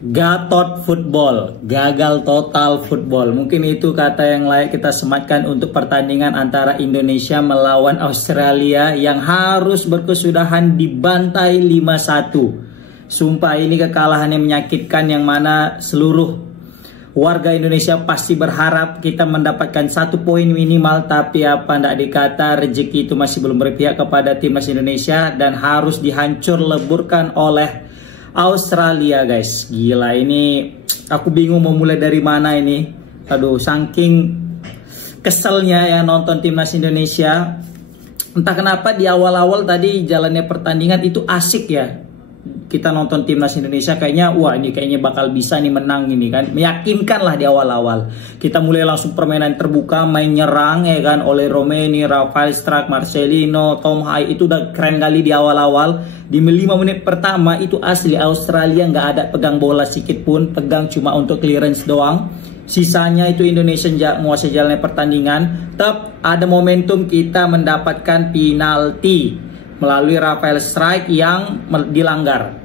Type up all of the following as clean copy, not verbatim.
Gatot football, gagal total football. Mungkin itu kata yang layak kita sematkan untuk pertandingan antara Indonesia melawan Australia yang harus berkesudahan dibantai 5-1. Sumpah ini kekalahan yang menyakitkan, yang mana seluruh warga Indonesia pasti berharap kita mendapatkan 1 poin minimal. Tapi apa ndak dikata, rezeki itu masih belum berpihak kepada timnas Indonesia dan harus dihancur leburkan oleh Australia, guys. Gila, ini aku bingung mau mulai dari mana ini. Aduh, saking keselnya ya nonton timnas Indonesia. Entah kenapa di awal-awal tadi jalannya pertandingan itu asik ya. Kita nonton timnas Indonesia kayaknya, wah ini kayaknya bakal bisa nih menang ini kan. Meyakinkan lah di awal-awal. Kita mulai langsung permainan terbuka, main nyerang ya kan. Oleh Romeni, Rafael Struijk, Marcelino, Tom Hai, itu udah keren kali di awal-awal. Di 5 menit pertama itu asli Australia nggak ada pegang bola sedikit pun. Pegang cuma untuk clearance doang. Sisanya itu Indonesia menguasai jalannya pertandingan. Tetap ada momentum kita mendapatkan penalti melalui Rafael Struijk yang dilanggar.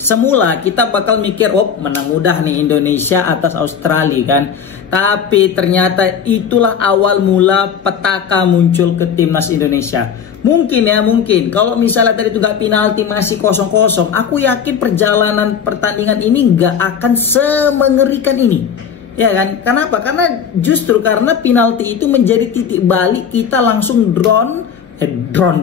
Semula kita bakal mikir, oh menang mudah nih Indonesia atas Australia kan. Tapi ternyata itulah awal mula petaka muncul ke timnas Indonesia. Mungkin ya, mungkin kalau misalnya tadi itu gak penalti masih 0-0, aku yakin perjalanan pertandingan ini gak akan semengerikan ini. Ya kan? Kenapa? Karena justru karena penalti itu menjadi titik balik kita langsung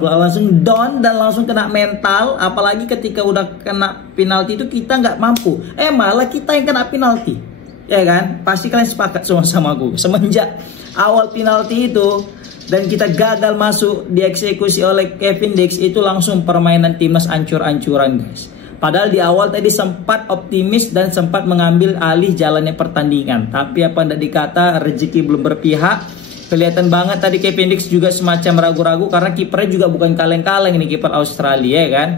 langsung down dan langsung kena mental. Apalagi ketika udah kena penalti itu kita nggak mampu, malah kita yang kena penalti, ya kan? Pasti kalian sepakat sama aku. Semenjak awal penalti itu dan kita gagal masuk, dieksekusi oleh Kevin Dix, itu langsung permainan timnas ancur-ancuran, guys. Padahal di awal tadi sempat optimis dan sempat mengambil alih jalannya pertandingan, tapi apa ndak dikata, rezeki belum berpihak. Kelihatan banget tadi Kevin Dix juga semacam ragu-ragu karena kipernya juga bukan kaleng-kaleng ini, kiper Australia ya kan.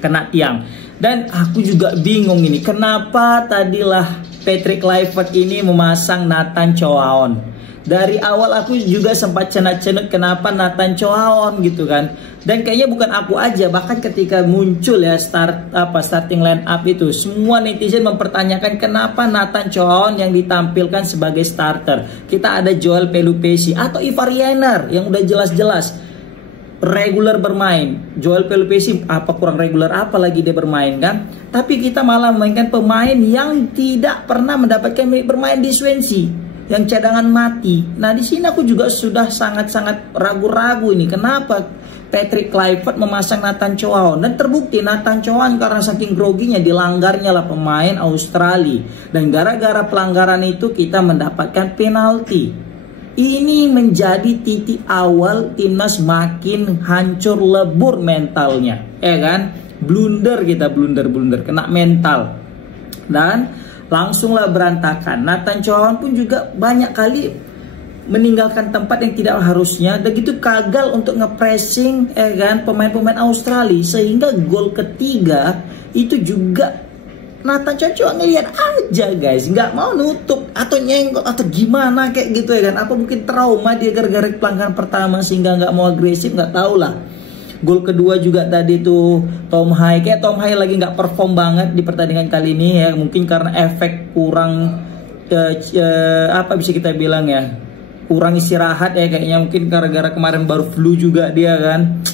Kena tiang. Dan aku juga bingung ini, kenapa tadilah Patrick Kluivert ini memasang Nathan Chow-Aon. Dari awal aku juga sempat cenut-cenut kenapa Nathan Chow-Aon gitu kan. Dan kayaknya bukan aku aja, bahkan ketika muncul ya starting line up itu, semua netizen mempertanyakan kenapa Nathan Chow-Aon yang ditampilkan sebagai starter. Kita ada Joel Pelupessy atau Ivar Yener yang udah jelas-jelas regular bermain. Joel Pelupessy apa kurang regular apa lagi dia bermain kan. Tapi kita malah memainkan pemain yang tidak pernah mendapatkan menit bermain di Swansea, yang cadangan mati. Nah di sini aku juga sudah sangat-sangat ragu-ragu ini, kenapa Patrick Kluivert memasang Nathan Chow-Aon. Dan terbukti Nathan Chow-Aon karena saking groginya dilanggarnya lah pemain Australia. Dan gara-gara pelanggaran itu kita mendapatkan penalti. Ini menjadi titik awal timnas makin hancur lebur mentalnya, ya kan? Blunder kita, blunder kena mental. Dan langsunglah berantakan. Nathan Chow-Aon pun juga banyak kali meninggalkan tempat yang tidak harusnya, dan gitu gagal untuk nge-pressing kan pemain-pemain Australia, sehingga gol ketiga itu juga Nathan Chow-Aon ngeliat aja, guys, nggak mau nutup atau nyenggol atau gimana kayak gitu ya kan. Apa mungkin trauma dia gara-gara pelanggaran pertama sehingga nggak mau agresif, nggak tahu lah. Gol kedua juga tadi tuh Tom Hai, kayak Tom Hai lagi nggak perform banget di pertandingan kali ini ya. Mungkin karena efek kurang apa bisa kita bilang ya, kurang istirahat ya kayaknya. Mungkin gara-gara kemarin baru flu juga dia kan.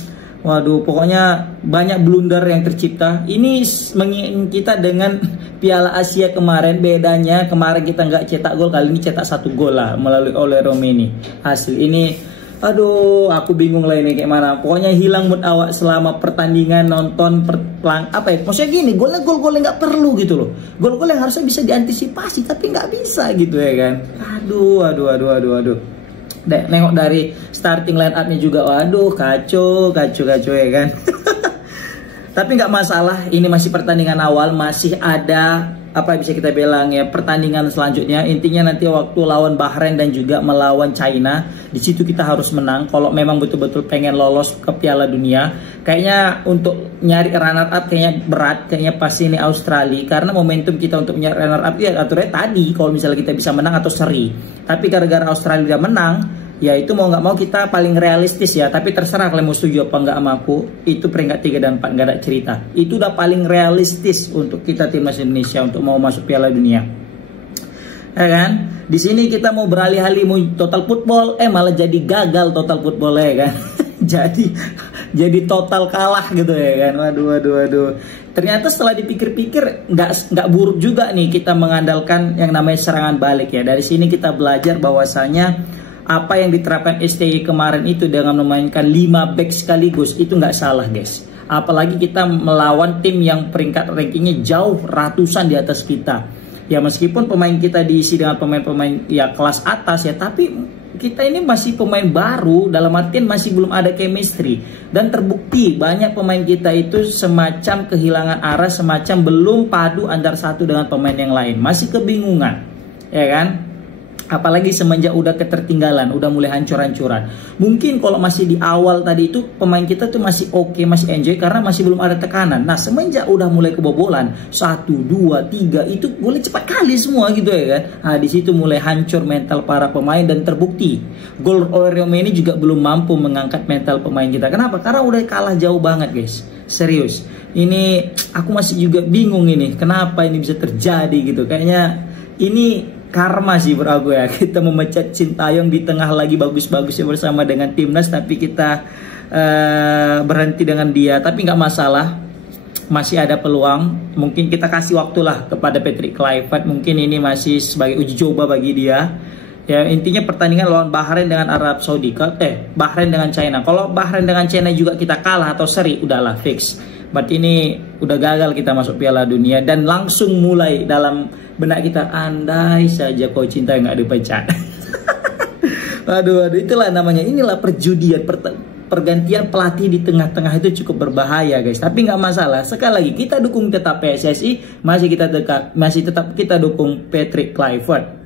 Waduh, pokoknya banyak blunder yang tercipta. Ini mengingat kita dengan Piala Asia kemarin. Bedanya kemarin kita nggak cetak gol, kali ini cetak 1 gol lah melalui oleh Romeni. Hasil ini, aduh, aku bingung lah ini kayak mana. Pokoknya hilang mood awak selama pertandingan nonton maksudnya gini, golnya gol-gol yang nggak perlu gitu loh. Gol-gol yang harusnya bisa diantisipasi tapi nggak bisa gitu ya kan. Aduh. Nengok dari starting line up-nya juga, waduh kacau ya kan. Tapi nggak masalah, ini masih pertandingan awal, masih ada apa bisa kita bilang ya, pertandingan selanjutnya. Intinya nanti waktu lawan Bahrain dan juga melawan China, di situ kita harus menang kalau memang betul-betul pengen lolos ke Piala Dunia. Kayaknya untuk nyari runner up kayaknya berat, kayaknya pasti ini Australia, karena momentum kita untuk nyari runner up ya aturnya tadi kalau misalnya kita bisa menang atau seri. Tapi gara-gara Australia udah menang, Ya itu mau nggak mau kita paling realistis ya. Tapi terserah kalian mau setuju apa nggak sama aku. Itu peringkat 3 dan 4 nggak ada cerita. Itu udah paling realistis untuk kita timnas Indonesia untuk mau masuk Piala Dunia. Ya kan? Di sini kita mau beralih-alih mau total football, malah jadi gagal total football ya kan. jadi total kalah gitu ya kan. Waduh. Ternyata setelah dipikir-pikir nggak buruk juga nih kita mengandalkan yang namanya serangan balik ya. Dari sini kita belajar bahwasanya apa yang diterapkan STY kemarin itu dengan memainkan 5 back sekaligus itu nggak salah guys. Apalagi kita melawan tim yang peringkat rankingnya jauh ratusan di atas kita. Ya meskipun pemain kita diisi dengan pemain-pemain ya kelas atas ya, tapi kita ini masih pemain baru, dalam artian masih belum ada chemistry. Dan terbukti banyak pemain kita itu semacam kehilangan arah, semacam belum padu antara satu dengan pemain yang lain. Masih kebingungan, ya kan? Apalagi semenjak udah ketertinggalan, udah mulai hancur-hancuran. Mungkin kalau masih di awal tadi itu pemain kita tuh masih oke, masih enjoy karena masih belum ada tekanan. Nah semenjak udah mulai kebobolan 1, 2, 3 itu boleh cepat kali semua gitu ya kan. Nah di situ mulai hancur mental para pemain dan terbukti gol Romelu ini juga belum mampu mengangkat mental pemain kita. Kenapa? Karena udah kalah jauh banget guys. Serius. Ini aku masih juga bingung ini kenapa ini bisa terjadi gitu. Kayaknya ini karma sih bro aku ya. Kita memecat Sintayong di tengah lagi bagus-bagusnya bersama dengan timnas, tapi kita berhenti dengan dia. Tapi nggak masalah, masih ada peluang. Mungkin kita kasih waktu lah kepada Patrick Kluivert. Mungkin ini masih sebagai uji coba bagi dia. Ya intinya pertandingan lawan Bahrain dengan Arab Saudi, Bahrain dengan China. Kalau Bahrain dengan China juga kita kalah atau seri, udahlah fix. Berarti ini udah gagal kita masuk Piala Dunia. Dan langsung mulai dalam benak kita, andai saja kau cinta nggak dipecat. Aduh, itulah namanya. Inilah perjudian, pergantian pelatih di tengah-tengah itu cukup berbahaya guys. Tapi nggak masalah. Sekali lagi kita dukung tetap PSSI, masih tetap kita dukung Patrick Kluivert.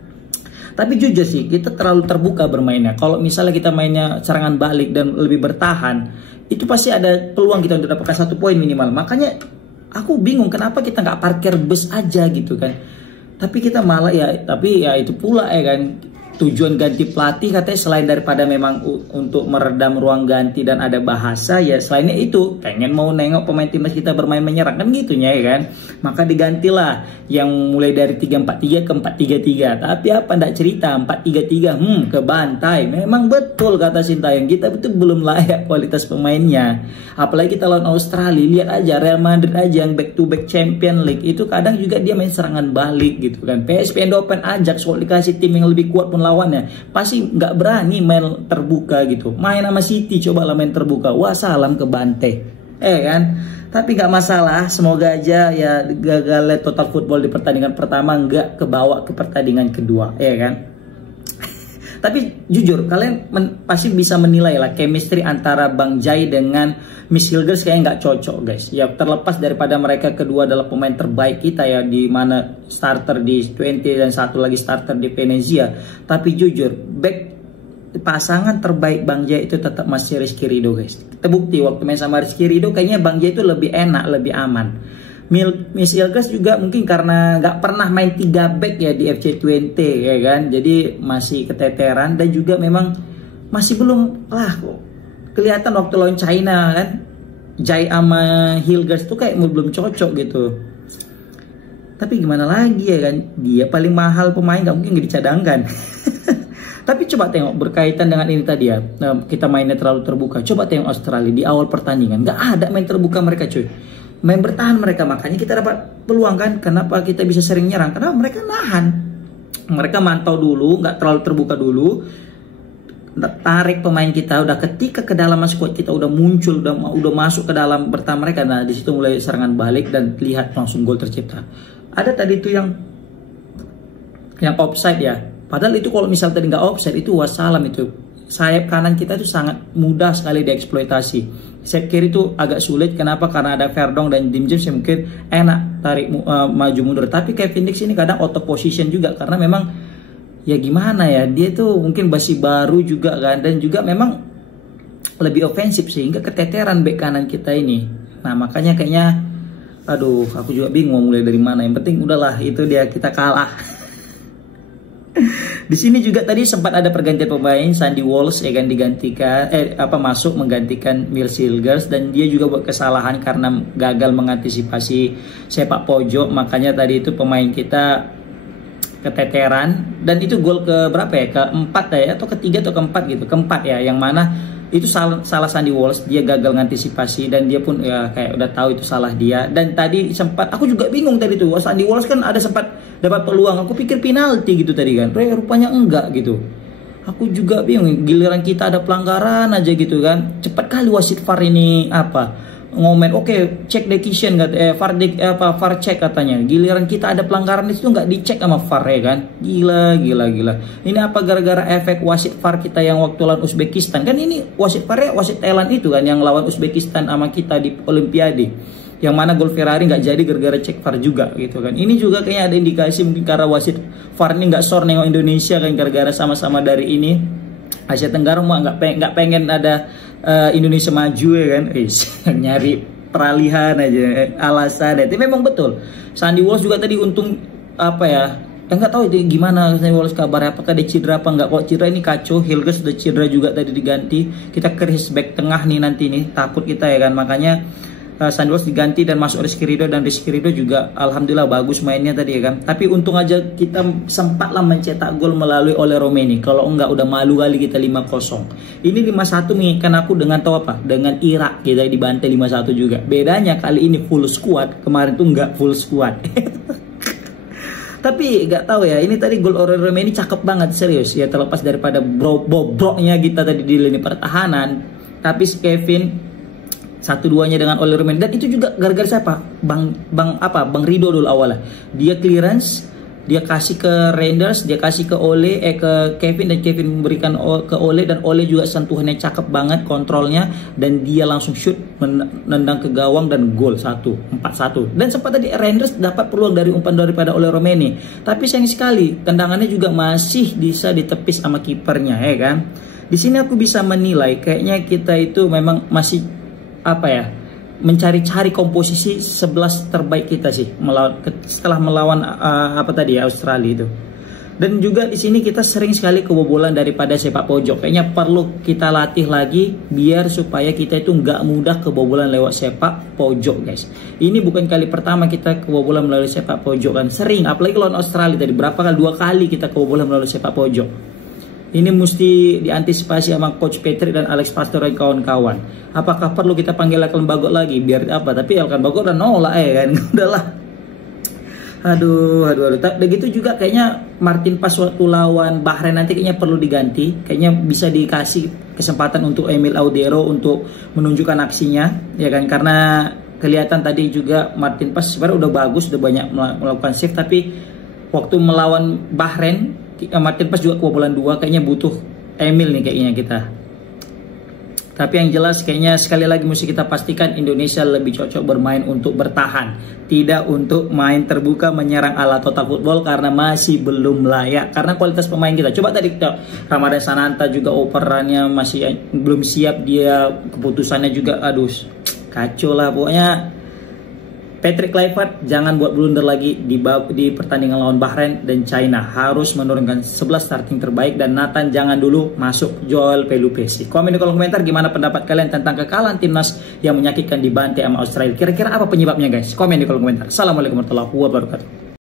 Tapi jujur sih kita terlalu terbuka bermainnya. Kalau misalnya kita mainnya serangan balik dan lebih bertahan, itu pasti ada peluang kita untuk dapatkan 1 poin minimal. Makanya aku bingung kenapa kita nggak parkir bus aja gitu kan. Tapi kita malah ya, tapi ya itu pula ya kan. Tujuan ganti pelatih katanya selain daripada memang untuk meredam ruang ganti dan ada bahasa, ya selainnya itu pengen mau nengok pemain timnas kita bermain menyerang kan gitunya ya kan. Maka digantilah yang mulai dari 3-4-3 ke 4-3-3. Tapi apa ndak cerita 4-3-3 ke bantai. Memang betul kata Sintayong, kita betul belum layak kualitas pemainnya. Apalagi kita lawan Australia, lihat aja Real Madrid aja yang back to back Champion League itu kadang juga dia main serangan balik gitu kan. PSV Eindhoven Ajax kalau dikasih tim yang lebih kuat pun lawannya pasti nggak berani main terbuka gitu. Main sama City coba lah main terbuka, wah salam ke Bante kan. Tapi nggak masalah, semoga aja ya gagal total football di pertandingan pertama nggak kebawa ke pertandingan kedua ya kan. Tapi jujur kalian pasti bisa menilai lah chemistry antara Bang Jai dengan Miss Hilgers kayaknya nggak cocok guys. Ya terlepas daripada mereka kedua adalah pemain terbaik kita ya, di mana starter di 20 dan satu lagi starter di Venezia. Tapi jujur back pasangan terbaik Bang Jai itu tetap masih Rizky Ridho guys. Terbukti waktu main sama Rizky Ridho kayaknya Bang Jai itu lebih enak, lebih aman. Miss Hilgers juga mungkin karena nggak pernah main 3 back ya di FC20 ya kan. Jadi masih keteteran dan juga memang masih belum lah kelihatan waktu lawan China kan. Jai sama Hilgers tuh kayak belum cocok gitu. Tapi gimana lagi ya kan, dia paling mahal pemain, nggak mungkin dicadangkan. Tapi coba tengok berkaitan dengan ini tadi ya, kita mainnya terlalu terbuka. Coba tengok Australia di awal pertandingan, nggak ada main terbuka mereka cuy. Main bertahan mereka, makanya kita dapat peluang kan. Kenapa kita bisa sering nyerang? Karena mereka nahan. Mereka mantau dulu, nggak terlalu terbuka dulu. Tarik pemain kita, udah ketika kedalaman squad kita udah muncul, udah masuk ke dalam bertahan mereka. Nah di situ mulai serangan balik dan lihat langsung gol tercipta. Ada tadi itu yang offside ya. Padahal itu kalau misal tadi nggak offside itu wassalam itu. Sayap kanan kita itu sangat mudah sekali dieksploitasi. Sayap kiri itu agak sulit. Kenapa? Karena ada Verdong dan Dim James yang mungkin enak tarik maju mundur. Tapi Kevin Dix ini kadang auto position juga karena memang ya gimana ya, dia tuh mungkin masih baru juga kan, dan juga memang lebih ofensif sehingga keteteran bek kanan kita ini. Nah makanya kayaknya aduh aku juga bingung mulai dari mana. Yang penting udahlah itu dia, kita kalah. Di sini juga tadi sempat ada pergantian pemain, Sandy Walsh ya kan digantikan masuk menggantikan Mil Silgers, dan dia juga buat kesalahan karena gagal mengantisipasi sepak pojok, makanya tadi itu pemain kita keteteran, dan itu gol ke berapa ya, keempat ya, atau ketiga atau keempat gitu, keempat ya, yang mana itu salah Sandy Walsh, dia gagal mengantisipasi dan dia pun ya kayak udah tahu itu salah dia. Dan tadi sempat aku juga bingung tadi tuh, Sandy Walsh kan ada sempat dapat peluang, aku pikir penalti gitu tadi kan, rupanya enggak gitu. Aku juga bingung, giliran kita ada pelanggaran aja gitu kan, cepat kali wasit VAR ini ngomen, oke, cek decision VAR check katanya. Giliran kita ada pelanggaran itu nggak dicek sama VAR ya kan. Gila. Ini apa gara-gara efek wasit VAR kita yang waktu lawan Uzbekistan? Kan ini wasit VAR wasit Thailand itu kan yang lawan Uzbekistan sama kita di Olimpiade. Yang mana gol Ferrari nggak jadi gara-gara cek VAR juga gitu kan. Ini juga kayaknya ada indikasi mungkin karena wasit VAR ini nggak sor nengok Indonesia kan, gara-gara sama-sama dari ini Asia Tenggara mah nggak pengen ada Indonesia maju ya kan, nyari peralihan aja alasan. Tapi memang betul Sandy Walsh juga tadi untung nggak tahu itu gimana Sandy Walsh kabarnya, apakah dia cedera apa nggak. Kalau cedera ini kacau, Hilgers sudah cedera juga tadi diganti, kita krisis back tengah nih nanti nih, takut kita ya kan, makanya Sandy Walsh diganti dan masuk Rizky Ridho, dan Rizky Ridho juga alhamdulillah bagus mainnya tadi ya kan. Tapi untung aja kita sempatlah mencetak gol melalui oleh Romeni. Kalau enggak udah malu kali kita 5-0. Ini 5-1 mengingatkan aku dengan dengan Irak kita dibantai 5-1 juga. Bedanya kali ini full squad, kemarin tuh enggak full squad. Tapi nggak tahu ya, ini tadi gol oleh Romeni cakep banget serius ya, terlepas daripada bobroknya kita tadi di lini pertahanan. Tapi Kevin 1-2-nya dengan Ole Romeni, dan itu juga gara-gara siapa? Bang Ridho dulu awalnya. Dia clearance, dia kasih ke Reinders, dia kasih ke ke Kevin, dan Kevin memberikan ke Ole, dan Ole juga sentuhannya cakep banget, kontrolnya, dan dia langsung shoot menendang ke gawang dan gol 4-1. Dan sempat tadi Reinders dapat peluang dari umpan daripada Ole Romeni, tapi sayang sekali tendangannya juga masih bisa ditepis sama kipernya ya kan. Di sini aku bisa menilai kayaknya kita itu memang masih mencari-cari komposisi 11 terbaik kita sih setelah melawan Australia itu. Dan juga di sini kita sering sekali kebobolan daripada sepak pojok. Kayaknya perlu kita latih lagi biar supaya kita itu nggak mudah kebobolan lewat sepak pojok guys. Ini bukan kali pertama kita kebobolan melalui sepak pojok kan, sering, apalagi lawan Australia tadi 2 kali kita kebobolan melalui sepak pojok. Ini mesti diantisipasi sama Coach Patrick dan Alex Pastore dan kawan-kawan. Apakah perlu kita panggil Elkan Bagot lagi? Biar apa? Tapi Elkan Bagot udah nolak ya kan. Udahlah. Aduh. Begitu juga kayaknya Martin Pas waktu lawan Bahrain nanti kayaknya perlu diganti. Kayaknya bisa dikasih kesempatan untuk Emil Audero untuk menunjukkan aksinya. Ya kan, karena kelihatan tadi juga Martin Pas sebenarnya udah bagus, udah banyak melakukan save. Tapi waktu melawan Bahrain, Martin Pas juga kebobolan 2, kayaknya butuh Emil nih kayaknya kita. Tapi yang jelas kayaknya sekali lagi mesti kita pastikan Indonesia lebih cocok bermain untuk bertahan, tidak untuk main terbuka menyerang ala total football, karena masih belum layak karena kualitas pemain kita. Coba tadi Ramadan Sananta juga operannya masih belum siap, dia keputusannya juga kacau lah pokoknya. Patrick Kluivert jangan buat blunder lagi di pertandingan lawan Bahrain dan China. Harus menurunkan 11 starting terbaik, dan Nathan jangan dulu masuk Joel Pelupesi. Komen di kolom komentar gimana pendapat kalian tentang kekalahan timnas yang menyakitkan dibantai sama Australia. Kira-kira apa penyebabnya guys? Komen di kolom komentar. Assalamualaikum warahmatullahi wabarakatuh.